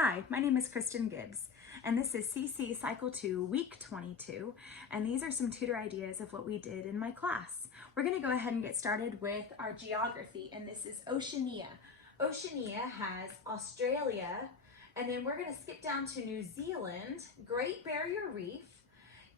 Hi, my name is Kristen Gibbs, and this is CC Cycle 2, Week 22, and these are some tutor ideas of what we did in my class. We're going to go ahead and get started with our geography, and this is Oceania. Oceania has Australia, and then we're going to skip down to New Zealand, Great Barrier Reef,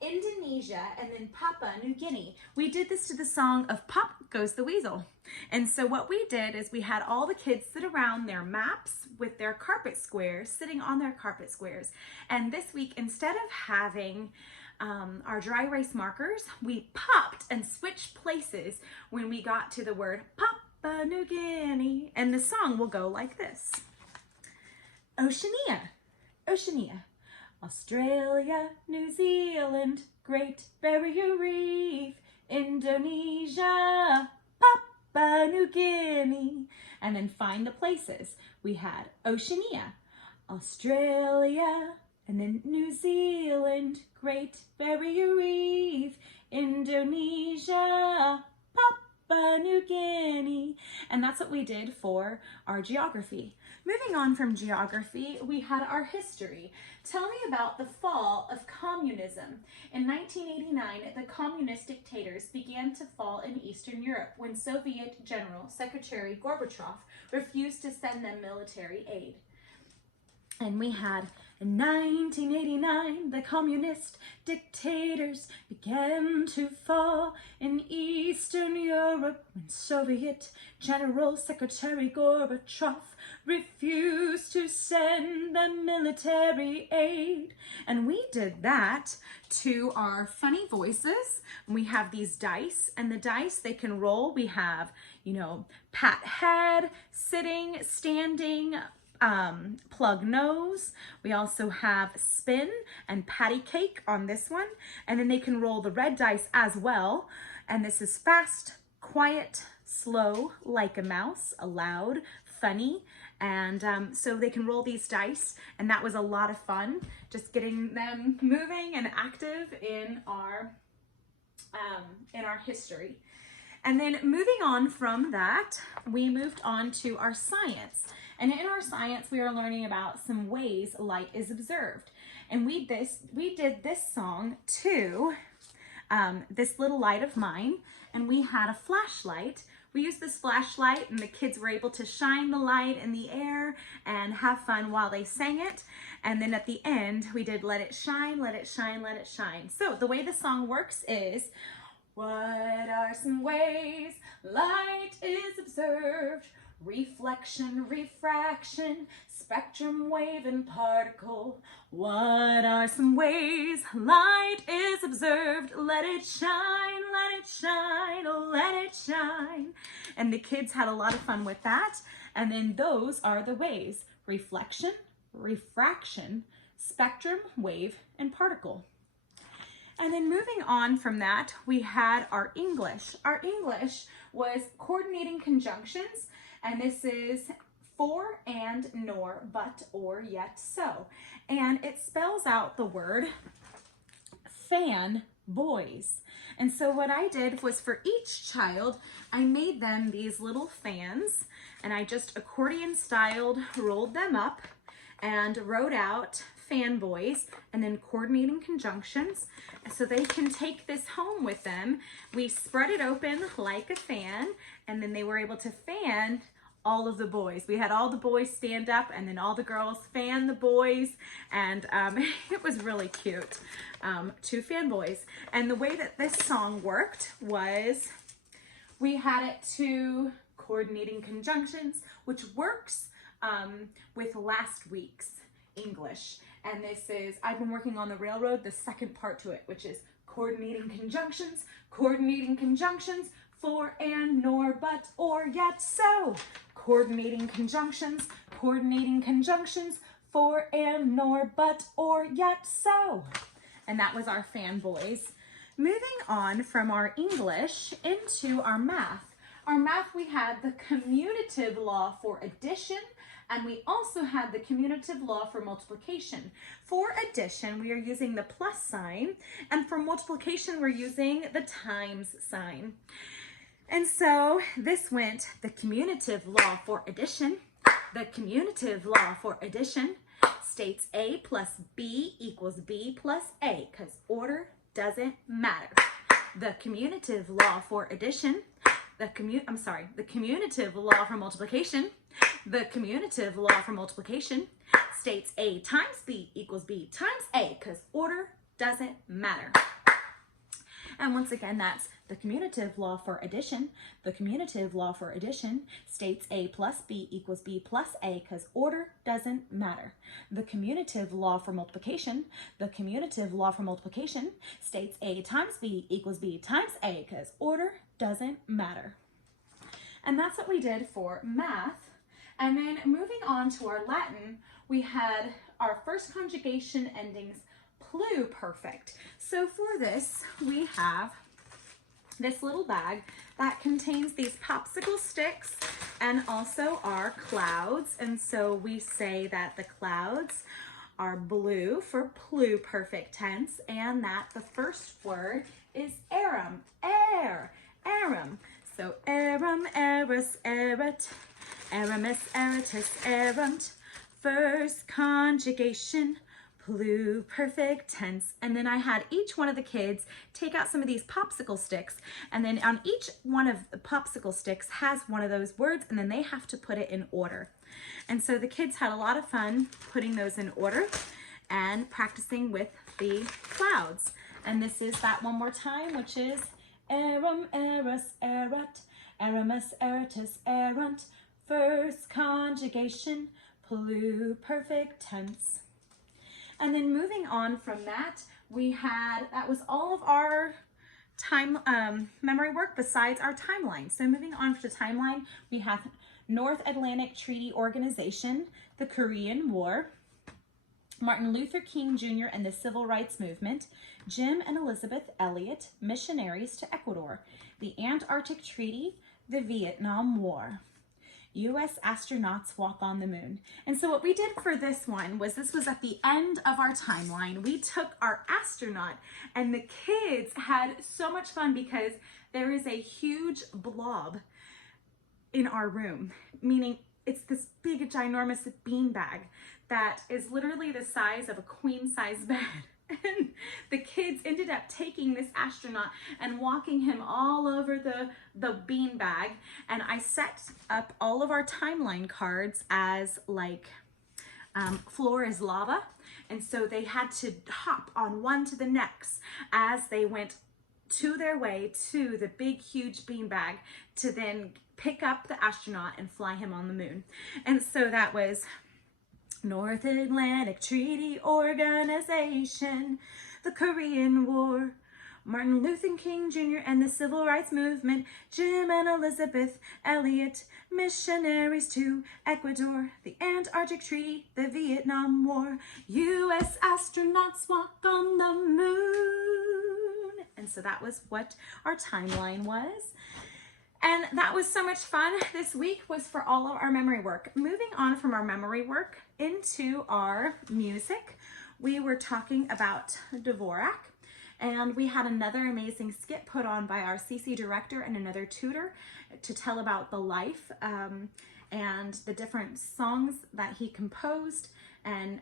Indonesia, and then Papua New Guinea. We did this to the song of Pop Goes the Weasel. And so what we did is we had all the kids sit around their maps with their carpet squares, sitting on their carpet squares. And this week, instead of having our dry erase markers, we popped and switched places when we got to the word Papua New Guinea. And the song will go like this. Oceania, Oceania. Australia, New Zealand, Great Barrier Reef, Indonesia, Papua New Guinea. And then find the places. We had Oceania, Australia, and then New Zealand, Great Barrier Reef, Indonesia, Papua New Guinea. And that's what we did for our geography. Moving on from geography, we had our history. Tell me about the fall of communism. In 1989, the communist dictators began to fall in Eastern Europe when Soviet General Secretary Gorbachev refused to send them military aid. And we had, in 1989, the communist dictators began to fall in Eastern Europe when Soviet General Secretary Gorbachev refused to send them military aid. And we did that to our funny voices. We have these dice, and the dice, they can roll. We have, pat head, sitting, standing, plug nose. We also have spin and patty cake on this one, and then they can roll the red dice as well. And this is fast, quiet, slow, like a mouse, loud, funny, and so they can roll these dice, and that was a lot of fun, just getting them moving and active in our history. And then moving on from that, we moved on to our science. And in our science, we are learning about some ways light is observed. And we did this song to This Little Light of Mine, and we had a flashlight. We used this flashlight, and the kids were able to shine the light in the air and have fun while they sang it. And then at the end, we did Let It Shine, Let It Shine, Let It Shine. So the way the song works is, what are some ways light is observed? Reflection, refraction, spectrum, wave, and particle. What are some ways light is observed? Let it shine, let it shine, oh, let it shine. And the kids had a lot of fun with that. And then those are the ways: reflection, refraction, spectrum, wave, and particle. And then moving on from that, we had our English. Our English was coordinating conjunctions. And this is for, and, nor, but, or, yet, so. And it spells out the word fan boys. And so what I did was, for each child, I made them these little fans, and I just accordion styled rolled them up and wrote out fan boys and then coordinating conjunctions so they can take this home with them. We spread it open like a fan, and then they were able to fan all of the boys. We had all the boys stand up, and then all the girls fan the boys, and it was really cute to fan boys. And the way that this song worked was we had it to coordinating conjunctions, which works with last week's English. And this is, I've been working on the railroad, the second part to it, which is coordinating conjunctions, for, and, nor, but, or, yet, so. Coordinating conjunctions, for, and, nor, but, or, yet, so. And that was our fan boys. Moving on from our English into our math. Our math, we had the commutative law for addition, and we also had the commutative law for multiplication. For addition, we are using the plus sign, and for multiplication, we're using the times sign. And so this went the commutative law for addition, the commutative law for addition, states A plus B equals B plus A, because order doesn't matter. The commutative law for addition, the commutative law for multiplication, the commutative law for multiplication states A times B equals B times A, because order doesn't matter. And once again, that's the commutative law for addition. The commutative law for addition states A plus B equals B plus A, because order doesn't matter. The commutative law for multiplication, the commutative law for multiplication states A times B equals B times A, because order doesn't matter. And that's what we did for math. And then moving on to our Latin, we had our first conjugation endings pluperfect. So for this, we have this little bag that contains these popsicle sticks and also our clouds. And so we say that the clouds are blue for pluperfect tense, and that the first word is arum, arum. So arum, eris, erit, aramis, eritus, erunt. First conjugation, pluperfect tense. And then I had each one of the kids take out some of these popsicle sticks, and then on each one of the popsicle sticks has one of those words, and then they have to put it in order. And so the kids had a lot of fun putting those in order and practicing with the clouds. And this is that one more time, which is arum, eris, erat, aramis, eritus, erunt. First conjugation, pluperfect tense. And then moving on from that, that was all of our memory work besides our timeline. So moving on to timeline, we have North Atlantic Treaty Organization, the Korean War, Martin Luther King Jr. and the Civil Rights Movement, Jim and Elizabeth Elliot, missionaries to Ecuador, the Antarctic Treaty, the Vietnam War. U.S. astronauts walk on the moon. And so what we did for this one was, this was at the end of our timeline. We took our astronaut, and the kids had so much fun because there is a huge blob in our room, meaning it's this big, ginormous beanbag that is literally the size of a queen-size bed. And the kids ended up taking this astronaut and walking him all over the beanbag. And I set up all of our timeline cards as like floor is lava. And so they had to hop on one to the next as they went to their way to the big, huge beanbag to then pick up the astronaut and fly him on the moon. And so that was North Atlantic Treaty Organization, the Korean War, Martin Luther King Jr. and the Civil Rights Movement, Jim and Elizabeth Elliot, missionaries to Ecuador, the Antarctic Treaty, the Vietnam War, U.S. astronauts walk on the moon. And so that was what our timeline was. And that was so much fun. This week was for all of our memory work. Moving on from our memory work into our music, we were talking about Dvorak, and we had another amazing skit put on by our CC director and another tutor to tell about the life and the different songs that he composed, and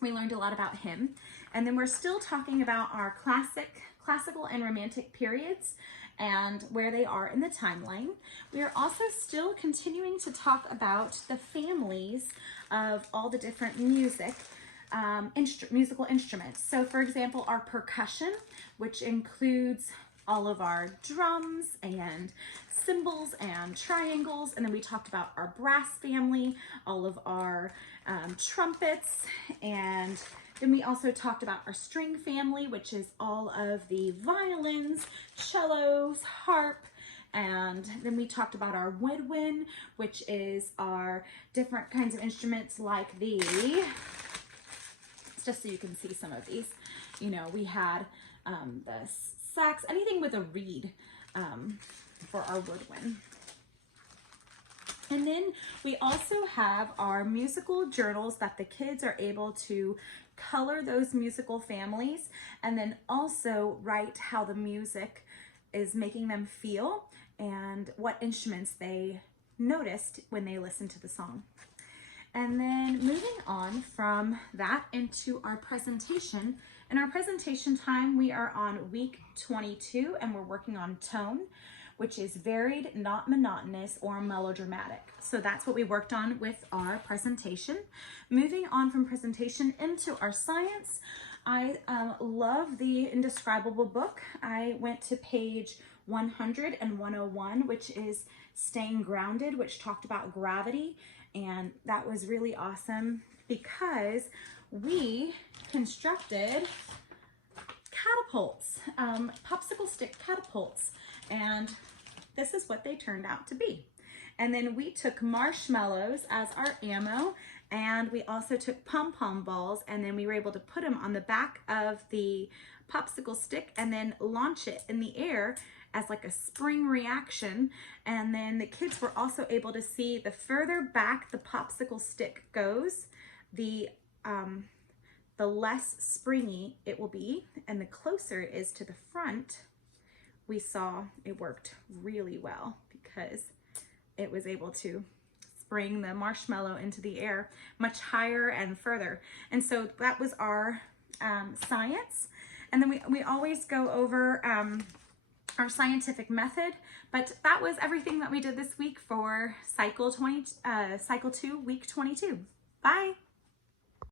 we learned a lot about him. And then we're still talking about our classical and romantic periods and where they are in the timeline. We are also still continuing to talk about the families of all the different musical instruments. So for example, our percussion, which includes all of our drums and cymbals and triangles. And then we talked about our brass family, all of our trumpets, and then we also talked about our string family, which is all of the violins, cellos, harp, and then we talked about our woodwind, which is our different kinds of instruments like just so you can see some of these. You know, we had the sax, anything with a reed for our woodwind. And then we also have our musical journals that the kids are able to color those musical families and then also write how the music is making them feel and what instruments they noticed when they listened to the song. And then moving on from that into our presentation. In our presentation time, we are on week 22 and we're working on tone, which is varied, not monotonous, or melodramatic. So that's what we worked on with our presentation. Moving on from presentation into our science, I love the Indescribable book. I went to page 100 and 101, which is Staying Grounded, which talked about gravity. And that was really awesome because we constructed catapults, popsicle stick catapults. And this is what they turned out to be. And then we took marshmallows as our ammo, and we also took pom-pom balls, and then we were able to put them on the back of the popsicle stick and then launch it in the air as like a spring reaction. And then the kids were also able to see the further back the popsicle stick goes, the less springy it will be, and the closer it is to the front, we saw it worked really well because it was able to spring the marshmallow into the air much higher and further. And so that was our science. And then we always go over our scientific method, but that was everything that we did this week for cycle 2, week 22. Bye.